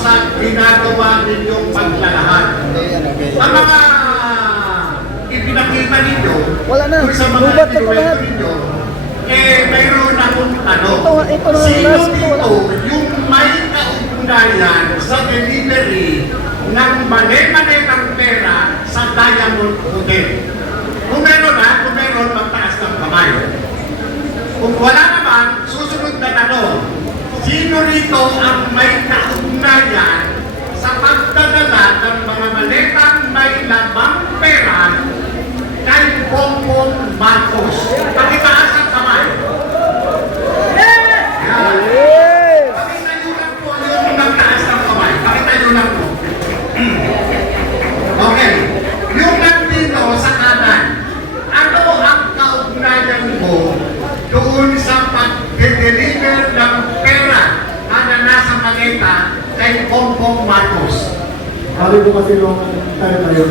sa ginagawa ninyong paglalahad. Ang mga ipinakita ninyo, wala na, sa mga lubat na ito lahat. ninyo, mayroon akong tanong. Ito na Sino last dito yung may kaugnayan sa delivery ng mali-mali ng pera sa Diamond Hotel? Kung meron, magtaas ng kamay. Kung wala naman, susunod na tanong. Sino rito ang may kaugnayan sa pagdadala ng mga maletang may lamang pera kay Bongbong Marcos? Pakitaas ang kamay. Pakita nyo lang po yung magtaas ng kamay. Pakita nyo lang po. Okay. Yung nandito sa kanan, ano ang kaugnayan mo doon sa pag-deliver ng pera na nasa maleta kay Bongbong Marcos? Sabi ko kasi nung time na yun,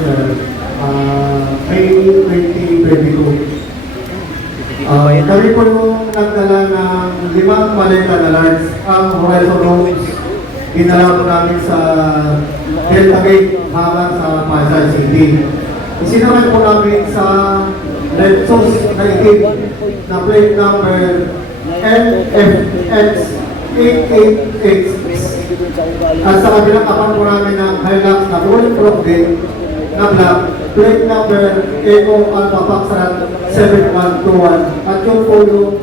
May 2022. Kami po yung nagdala ng 5 maleta na large ang Horizon Roads. Dinala po namin sa Delta Gate hanggang sa Pasay City. Isinamay po namin sa Lexus na itim na plate number NFX 8886. At sa kabilang kapan po namin ng Hilux na full profit na black, plate number Eco Alpha Foxtrot 7121. At yung po yung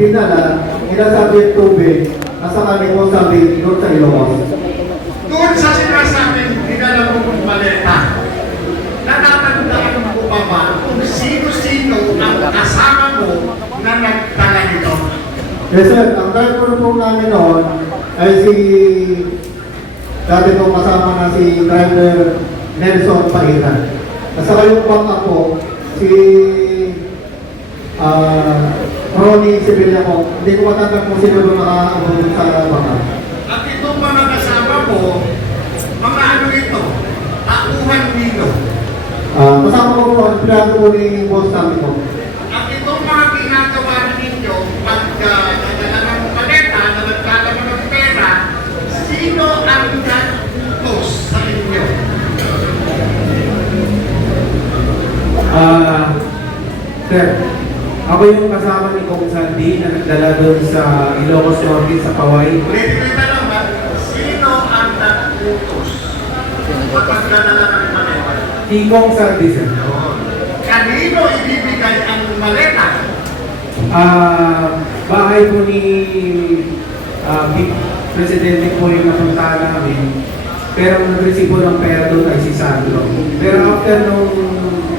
dinala, inasabit tubig, nasa kami po sabi doon sa Ilocos. Doon sa sinasabing dinala mo kong maleta, natatandaan mo pa ba kung sino-sino ang kasama mo na nagdala nito? Yes sir, ang driver po namin noon ay si dati po kasama na si driver Nelson Paitan. Kasama yung bangka po si Ronnie Sevilla po. Hindi ko matandang kung sino doon nakaabot sa bangka. At itong mga kasama mo, mga ano ito, tauhan nilo. Kasama ko po, ang plano po ni boss namin po. At itong mga ginagawa ninyo, pagdadala ng maleta na nagkakaroon ng pera, sino ang nag-utos sa inyo? Sir, ako yung kasama ni Kong Sandy na nagdala doon sa Ilocos Norte sa Paway. Ulitin ko yung tanong, ha? Sino ang nag-utos sa pagdadala ng maleta? Si Kong Sandy, sir. Kanino ibibigay ang maleta? Bahay po ni Presidente po yung napuntahan namin. Pero ang nag-receive po ng pera doon ay si Sandro. Pero after nung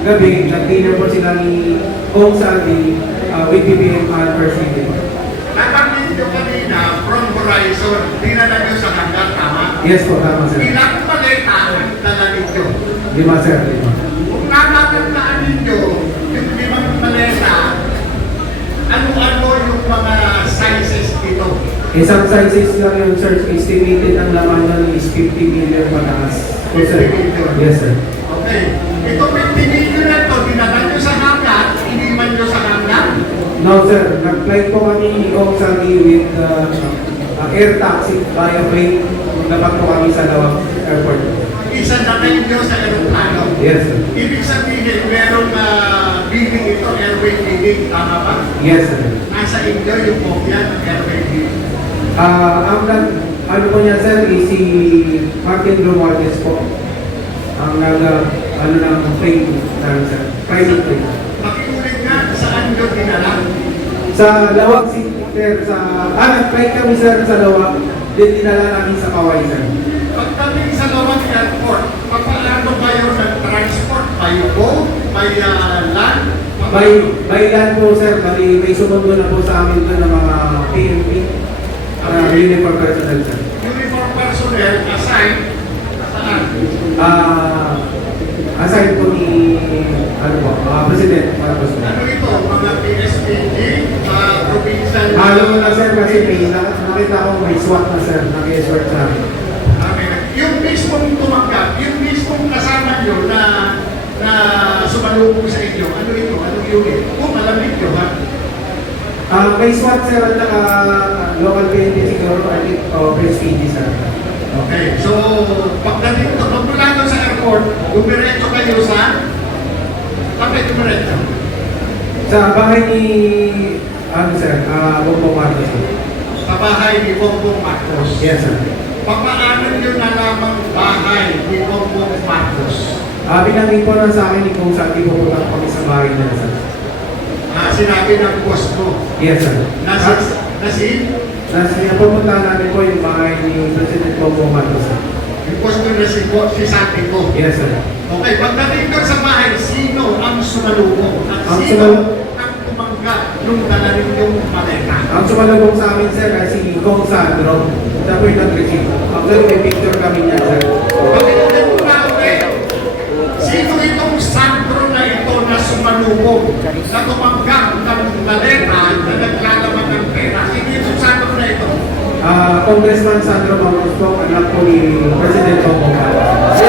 gabi, nag-dinner po sila ni Kong Sandy with BBM at First Lady. Nabanggit nyo kanina, from Horizon, dinala nyo sa hanggang, tama? Yes po, tama sir. Ilang maleta ang dala ninyo? 5 sir, 5. Kung natatandaan ninyo, yung 5 maleta, ano-ano yung mga sizes dito? Isang sizes lang yung search estimated ang laman nun is 50 million pataas. Yes sir. 50 million. Yes sir. Okay. Ito 50 million na ito, dinala nyo sa hanggang, iniman nyo sa hanggang? No sir, nag-flight po kami ni Kong Sandy with air taxi via plane. Dapat po kami sa Lawag Airport. Isa na kayo nyo sa aeroplano. Yes sir. Ibig sabihin, merong bidding ito, airway bidding, tama ba? Yes sir. Nasa inyo yung kopya ng airway bidding. Ano po niya sir is si Martin Romualdez po. Ang ng plane namin sir. Private plane. Makiulit nga, saan nyo dinala? Sa Lawag City sir, nag-flight kami sir sa Lawag. Then dinala namin sa Kaway sir. Pagdating sa Lawag Airport, papaano kayo nag-transport? By boat? By land? By land po sir, may sumundo na po sa amin doon ng mga PMP. Uniform personnel sir. Uniform personnel assigned saan? Aside po ni President Marcos. Ano ito? Mga PSPG? Provincial? Halo na sir kasi nakita ko may SWAT na sir, nag-escort sa amin. Okay. Yung mismong tumanggap, yung mismong kasama nyo na sumalubong sa inyo, ano ito? Anong unit? Kung alam ninyo, ha? May SWAT sir at local PNP siguro, o Prince PD sir. Okay, so pagdating ko, magmula doon sa airport, dumiretso kayo sa... Bakit dumiretso? Sa bahay ni, ano sir, Bongbong Marcos. Sa bahay ni Bongbong Marcos. Yes sir. Papaano nyo na lamang bahay ni Bongbong Marcos? Binanggit po na sa akin ni Kung Santi pupunta kami sa bahay nila sir. Sinabi ng boss mo. Yes sir. Pupunta namin po yung bahay ni President Bongbong Marcos sir. Yung boss mo na si Santi ko. Yes sir. Okay, pagdating doon sa bahay, sino ang sumalubong? At Ang sino ang tumanggap nung dala rin yung maleta? Ang sumalubong sa amin sir ay si Kong Sandro. Siya po yung nag-receive. Actually may picture kami niya sir. Pagdating mo na ulit, sino itong Sandro na ito na sumalubong? Na tumanggap ng maleta na naglalaman ng pera? Sino itong Sandro na ito? Congressman Sandro Marcos po, anak po ni President Bongbong Marcos.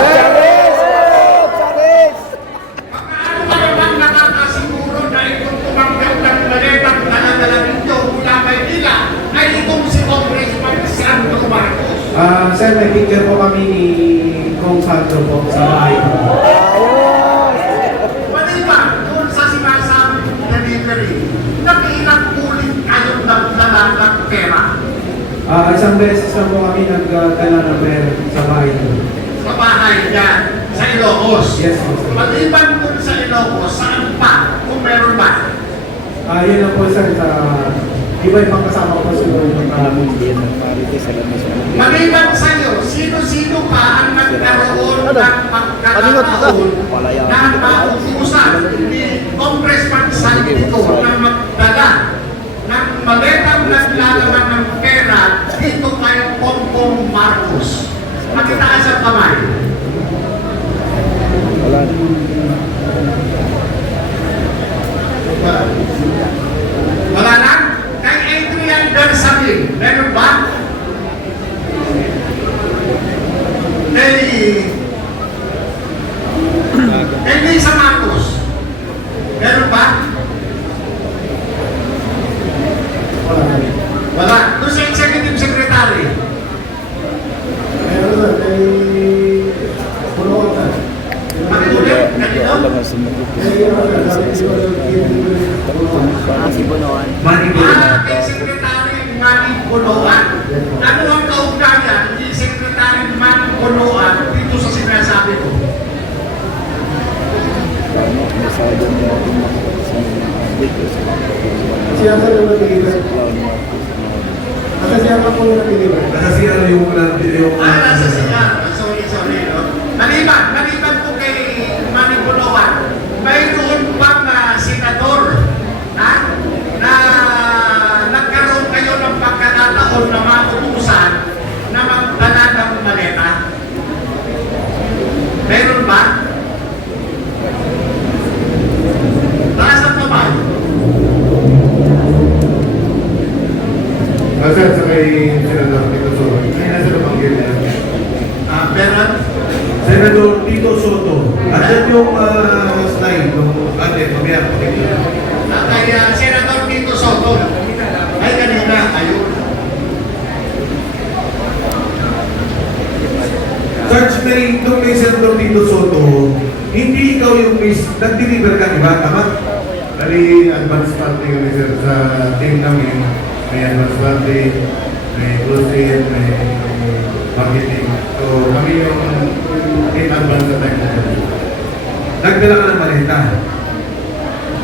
Paano ka naman nakakasiguro na itong tumanggap ng maletang dala-dala ninyo mula Maynila ay itong si Congressman Sandro Marcos? Sir, may picture po kami ni Kong Sandro po sa bahay po. Maliba, doon sa sinasabi ng delivery, nakiilang ulit kayong nagdala ng pera Isang beses na po kami nagdala ng pera sa bahay po. sa bahay niya, sa Ilocos. Yes, sir. Maliban doon sa Ilocos, saan pa, kung meron ba? Yun lang po sir, sa iba ibang kasama ko sa Maliban sa iyo, sino-sino pa ang nagkaroon ng pagkakataon na mautusan ni Congressman Saldico na magdala ng maletang naglalaman ng pera dito kay Bongbong Marcos? Makitaas ang kamay. Wala na? Kay Adrian Garzamin, meron ba? Kay Lisa Marcos, meron ba? Wala. Doon sa executive secretary, Meron sir, kay Puno sir. makiulit, kanino? Kay Secretary Manny Bonoan. Ano ang kaugnayan ni Secretary Manny Bonoan dito sa sinasabi ko? Siya sir yung nag-deliver. Kasi siya lang po yung nag-deliver. Kasi ano yung Nasa siya. Sorry, no? Maliban po kay Manny Bonoan, mayroon bang senador na nagkaroon kayo ng pagkakataon na mautusan na magdala ng maleta? Meron ba? Taas ang kamay. Sir, sa kay Senador Tito Soto. Ay, nasa lumanggil na. Meron? Senador Tito Soto. At yung slide nung ate, mamaya pakita. Kay Senador Tito Soto. Ay, kanina. Ayun. Search May, nung may Senador Tito Soto, hindi ikaw yung nag-deliver ka, diba? Tama? Bali, advance party kami sir sa team namin. May advance party, may closing, may marketing. So, kami yung team advance sa time na yun. Nagdala ka ng maleta.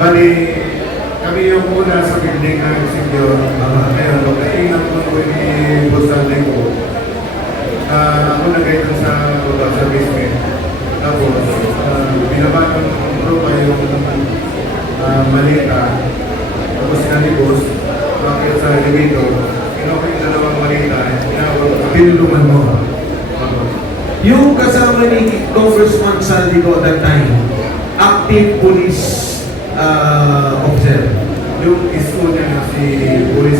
Bali, kami yung una sa building ng secure. Ngayon, pagdating ko ni Bustante ko, ako nag-guide sa baba sa basement. Tapos, binaba ng tropa yung malita. Tapos kanibos, bakit sa elevator, kinokit na naman malita. Pinulungan mo. Yung kasama ni Congressman Saldico at that time, active police officer. Yung isko niya si Police